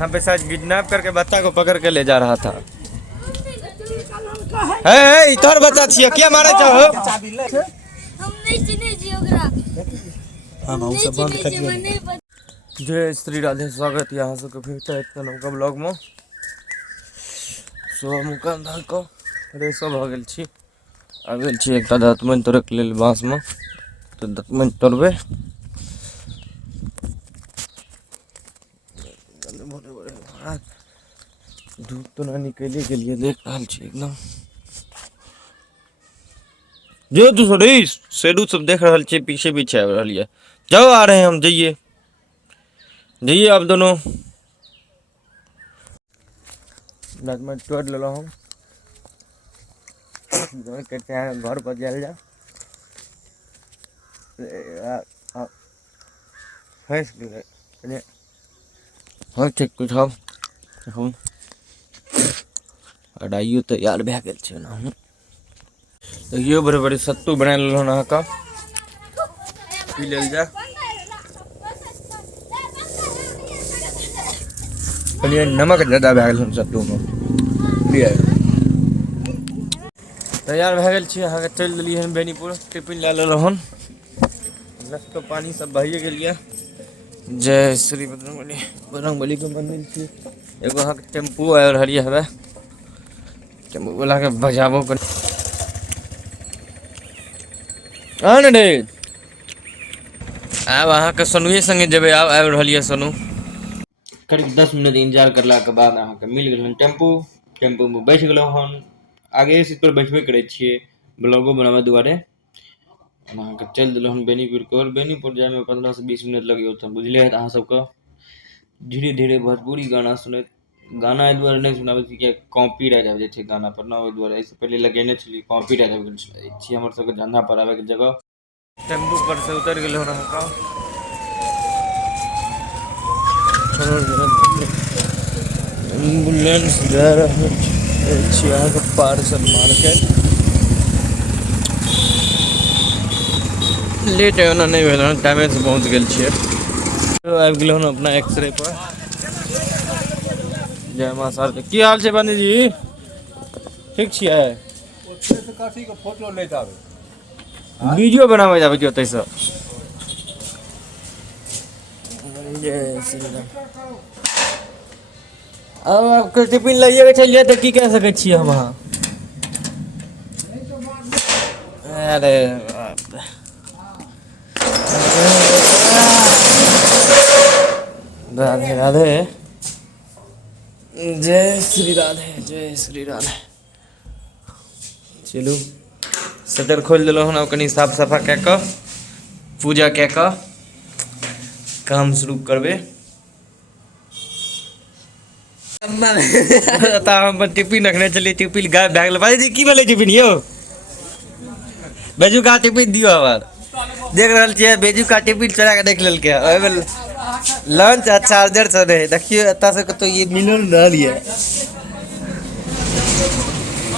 यहाँ पे शायद किडनैप करके बच्चा को पकड़ के ले जा रहा था। है तोहर बच्चा छिए, क्या मारे चाहो? हम नहीं चिन्हे जी ओकरा। हम नहीं चिन्हे जी मने। जय श्री राधे, स्वागत यहाँ से फिर एक नौका ब्लॉग में। सुबह मुकान धार को रेसो भ गेल छी, आ गेल छी एकटा दतमनि तोड़े के लेल बाँस में, तो दतमनि तोड़बे। धूप तो ना निकले के लिए देख रहा छी एकदम। जो तू सही शेडू सब देख रहा छे, पीछे पीछे आ रही है। जाओ, आ रहे हैं हम, जाइए जाइए आप दोनों। मैं तोड़ ले रहा हूँ, कहते हैं घर पर जल जा। हाँ ठीक कुछ हम अडाइयो तैयार भए गेल छै ना। देखियो बड़े बड़े सत्तू बना लेलहुँ अहाँ का, पी लेल जा। कनिए नमक ज्यादा भए गेल सत्तू में, तैयार भए गेल छी। अहाँके चलि देलियै हन बेनीपुर, टिफिन लए लेलहुँ हन। रस्तो पानी सब बहिए गेल यऽ। जय श्री बजरंगबली के मंदिर छी। एगो अहाँके टेम्पू आबि रहल यऽ, हवे टेम्पू वाला के बजाबो कर। आन रे, आब अहाँके सोनुए संगे जेबै। आब आबि रहल यऽ सोनू। करीब 10 मिनट इंतजार करलाके बाद अहाँके मिल गेल हन टेम्पू। टेम्पू में बैठ गेलहुँ हन। आगे सीट पर बैठबे करै छियै ब्लॉगो बनाबे दुआरे। अहाँके चलि देलहुँ हन बेनीपुर के ओर। बेनीपुर जायमे 15 से 20 मिनट लगे तो बुझले है अहाँ सबके। धीरे धीरे भोजपुरी गाना सुनैत, गाना एहि दुआरे नहीं सुनाबे कि कॉपी राइट आबि जाइ छै गाना पर ना, ओहि दुआरे एहिसँ पहले लगेने छलियै, कॉपी राइट आबि गेल छै हमर सबके धंधा पर आबे के जगह। टेम्पू पर से उतर गेल हन अहाँके। एम्बुलेंस जा रहल छै अहाँके पार्सल मार्केट। लेट है ओना नहीं भेल हन, टाइमे से पहुँच गेल छियै। तो आबि गेल हन अपना एक्सरे पर। जय मां शारदे। की हाल छै पंडित जी, ठीक छियै? फोटो लेत आबे, वीडियो बनाबे जाबे ओतै से। जय श्री राम। अब आपके टिफिन लाइए के चलिए तो की कह सके छियै हम अहाँ। अरे राधे राधे, जय श्री राधे, जय श्री राधे। चलू शटर खोल दिलहुँ हन। कनी साफ सफा कए कऽ, पूजा कए कऽ काम शुरू करबै। हम टिफिन रखने चलिए, टिफिन गायब भए गेल। भाईजी की भेलै टिफिन यौ? बेजू का टिफिन दियो हमार। देख रहल छियै बेजू का टिफिन चोरा के देख लेलकै। ओहिमे लंच आ चार्जर सब है। देखियो एतऽ से कतौ ये मिलल रहल ये।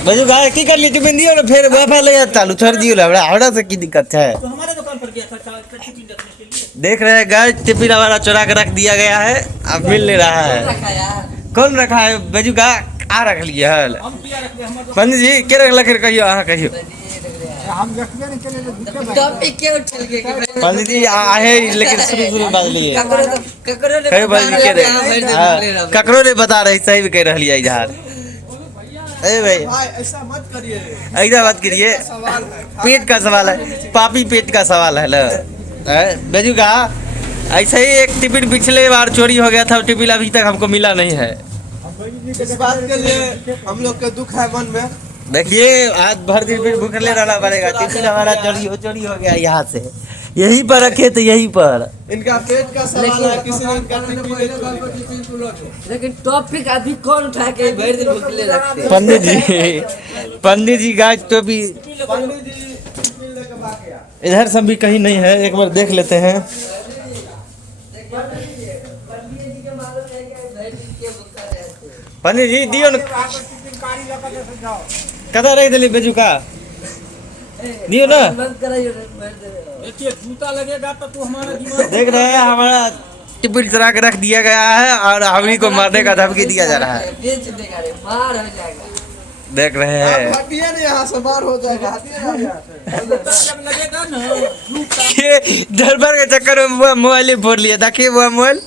बेजू का की कर लिए टिफिन दियो ना, फिर वाईफाई ले चालू छोड़ दियो ना। हमरा से की दिक्कत है? तो हमारे दुकान पर गया था टिफिन रखने के लिए। देख रहे हैं गाइस, टिफिन हमारा चुरा के रख दिया गया है, अब मिल नहीं रहा है। कौन रखा है? बेजू का आ रख लिए हल। पंडित जी के रख कहियो, अहाँ कहियो। पंडित जी आहे लेकिन शुरू बात लिए ककरो नहीं बता रही, सही भी कह रही है इधर। अरे भाई ऐसा मत करिए, ऐसा मत करिए, पेट का सवाल है, पापी पेट का सवाल है ना। बेजू का ऐसे ही एक टिफिन पिछले बार चोरी हो गया था, टिफिन अभी तक हमको मिला नहीं है। इस बात के लिए हम लोग के दुख है मन में। देखिए आज भर दिन फिर भूखले रहना पड़ेगा। टिफिन हमारा चोरी हो गया यहाँ से, यहीं पर रखे थे, यहीं पर। इनका पेट का सवाल है, किसी ने इनका लेकिन टॉपिक अभी कौन उठा के भर दिन भूखले रखते? पंडित जी गाय टोपी इधर सब भी कहीं नहीं है, एक बार देख लेते हैं। पंडित जी दियो न, कदा रख दिली बेजू का दियो ना। जूता लगेगा तो तू हमारा दिमाग देख रहे हैं, हमारा टिफिन चुरा के रख दिया गया है और हमनी को मारने का धमकी दिया जा रहा है। बेच देगा रे, मार हो जाएगा। देख रहे हैं हटिए नहीं, यहाँ से बाहर हो जाएगा, हटिए ना यहाँ से। ये दरबार के चक्कर में वो मोबाइल ही फोड़ लिया। देखिए वो मोबाइल,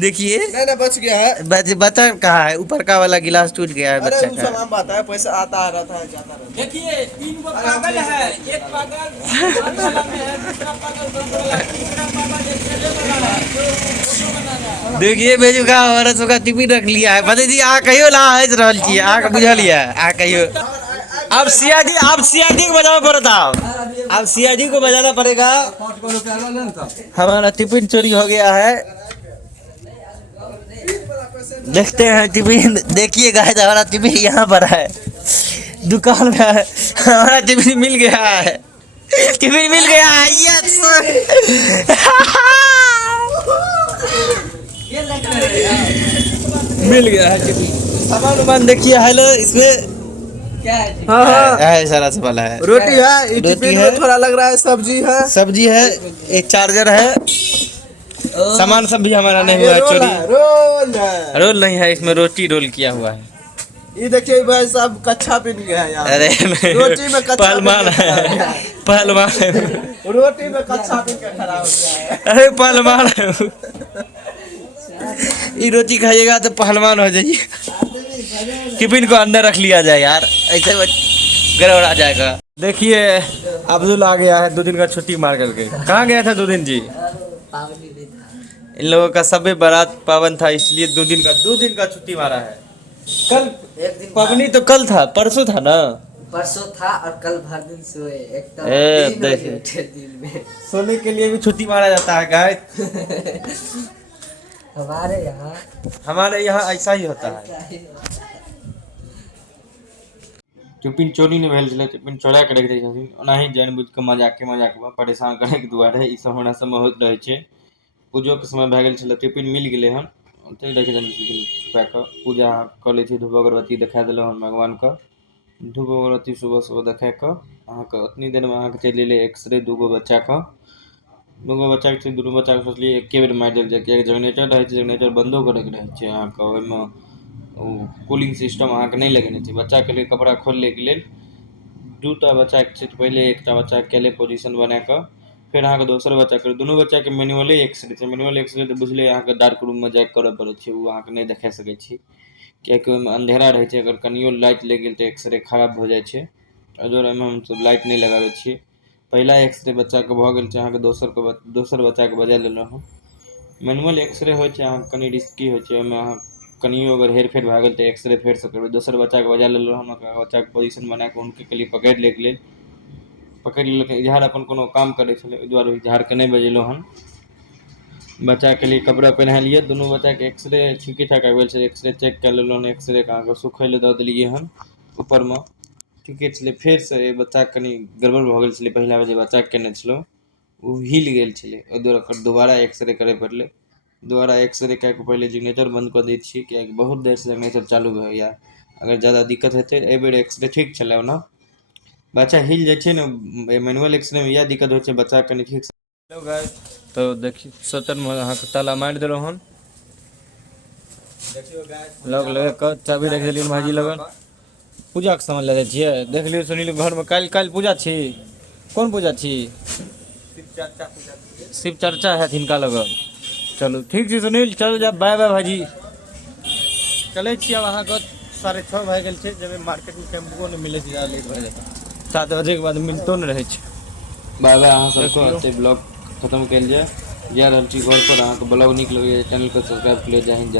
देखिए नहीं बच गया है। बच्चा कहाँ है? ऊपर का वाला गिलास टूट गया है अरे बच्चा वो का। सब हम बात है, पैसा आता आ रहा था जाता रहता। देखिए 3 गो पागल है, एक पागल अगला में है, दूसरा पागल बंगला है, तीसरा पागल जेले में रहा है, जो फोटो बना है। देखिए बेजू का औरत का टिफिन रख लिया है। पति जी आ कहियो ला है रहल छी, आ के बुझल लिया आ कहियो। अब सीआईडी, आप सीआईडी को बजाना पड़ता, अब सीआईडी को बजाना पड़ेगा। हमारा टिफिन चोरी हो गया है। देखते हैं टिफिन, देखिए गाइस हमारा टिफिन यहाँ पर है, दुकान में है। हमारा टिफिन मिल गया है, टिफिन मिल गया है। यस मिल गया है टिफिन। सामान उमान देखिए, हेलो इसमें क्या है? हाँ हाँ, है सारा सब वाला है। रोटी है, रोटी टिफिन है। में थोड़ा लग रहा है, सब्जी है, सब्जी है, एक चार्जर है, सामान सब भी हमारा नहीं हुआ ये है रोल चोरी। है, रोल है। रोल नहीं है, इसमें रोटी रोल किया हुआ है। ये देखिए भाई साहब कच्छा पिन गया है यहाँ। अरे नहीं, रोटी में कच्चा पहलवान पिन के खड़ा हो है, गया है। पहलवान है। रोटी में कच्छा पिन के खड़ा हो गया है। अरे पहलवान है। ये रोटी खाइएगा तो पहलवान हो जाइए। टिफिन को अंदर रख लिया जाए यार, ऐसे गड़बड़ा जाएगा। देखिए अब्दुल आ गया है 2 दिन का छुट्टी मार करके। कहाँ गया था 2 दिन जी? पावनी भी था। इन लोगों का सबे बारात पावन था, इसलिए 2 दिन का छुट्टी मारा है। कल एक दिन पवनी तो कल था, परसों था ना? परसों था और कल भर दिन सोए, एकदम ए, 3 बजे देखिए। उठे दिन में। सोने के लिए भी छुट्टी मारा जाता है गाइस। हमारे यहाँ ऐसा ही होता है। टिफिन चोरी नहीं भेल छलै, टिफिन चोरा के रख दै छथिन, ओनाही जानबूझ के मजाक में परेशान करे के दुआरे ई सब हमरा सब में होइत रहै छै। पूजो के समय भए गेल छलै, टिफिन मिल गेलै हन, ओतहि रखि देने छथिन छुपा कऽ। पूजा कऽ लै छी, धूप अगरबत्ती देखा देलहुँ हन भगवान के। धूप अगरबत्ती सुबह सुबह देखा कऽ अहाँके ओतनी देर में अहाँके चलि एलै एक्सरे 2 गो बच्चा के। 2 गो बच्चा के छै, दुनू बच्चा के सोचलियै एके बेर मारि देल जाय, कि जनरेटर रहै छै, जनरेटर बंदो करे के रहै छै अहाँके। ओहिमे कूलिंग सिस्टम अहाँके नहीं लगेने छै। बच्चा के लिए कपड़ा खोलने के लेल 2टा बच्चा के छै, पहले एकटा बच्चा के केले पोजीशन बना कऽ, फिर अहाँके दोसर बच्चा के, दुनू बच्चा के मैनुअले एक्सरे छै। मैनुअल एक्सरे तऽ बुझले अहाँके डार्क रूम में जाके करऽ पड़ै छै, ओ अहाँके नहीं देखा सकै छी, कियाकि ओहिमे अंधेरा रहै छै। अगर कनियो लाइट लग गेल तऽ एक्सरे खराब भऽ जाइ छै, एहि दुआरे एहिमे हमसब लाइट नहीं लगाबै छियै। पहिला एक्सरे बच्चा के भऽ गेल छै, अहाँके दोसर बच्चा के बजा लेलहुँ हँ। मैनुअल एक्सरे होइ छै अहाँके कनि रिस्की होइ छै, ओहिमे अहाँ कनियो अगर हेर फेर भए गेल तऽ एक्सरे फेरसँ करबै। दोसर बच्चा के बजा लेलहुँ हँ, ओकरा बच्चा के पोजीशन बना कऽ हुनके लिए पकड़ि लै के लेल पकड़ि लेलक। इजहार अपन कोनो काम करै छलै, ओहि दुआरे इजहार के नहीं बजेलहुँ हन। बच्चा के लिए कपड़ा पहना लिए, दुनू बच्चा के एक्सरे ठीके ठाक आबि गेल छै। एक्सरे चेक कऽ लेलहुँ हन, एक्सरे के अहाँके सुखै लए दऽ देलियै हन ऊपर में, ठीके छलै। फेरसँ बच्चा के कनि गड़बड़ भऽ गेल छलै, पहिला बेर जे बच्चा के केने छलहुँ ओ हिल गेल छलै, ओहि दुआरे ओकर दोबारा एक्सरे करय पड़लै। दोबारा एक्सरे कए के पहले जनरेटर बंद कऽ दै छियै, कियाकि बहुत देर से जनरेटर चालू होइए। अगर ज़्यादा दिक्कत हेतै, एहि बेर एक्सरे ठीक छलै ओना। बच्चा हिल जाइ छै ने, मैनुअल एक्सरे में इएह दिक्कत होइ छै, बच्चा कनि ठीक से। हेलो गाइस, तो देखिए शटर में अहाँके ताला मारि देलहुँ हन। देखियो गाइस, लॉक लगा कऽ चाबी रखि देलियै भाईजी लगन। पूजा के सामान ले जाइ छियै। देख लियौ सुनील घर में काल्हि पूजा छी। कोन पूजा छी? शिव चर्चा है हिनका लगन। चलू ठीक छै सुनील, चल जाब। बाय बाय भाईजी। चलै छी अब अहाँके 6:30 भए गेल छै, जेबै मार्केट में, टेम्पुओ नहीं मिलै छै, लेट भए जाएत। 7 बजे के बाद मिलतो नहीं रहै छै। बाय बाय अहाँ सबको। एते ब्लॉग खत्म कयल जाय। जा रहल छी घर पर। अहाँके ब्लॉग नीक लगैए चैनल के सब्सक्राइब कर लिअ। जय हिंद, जय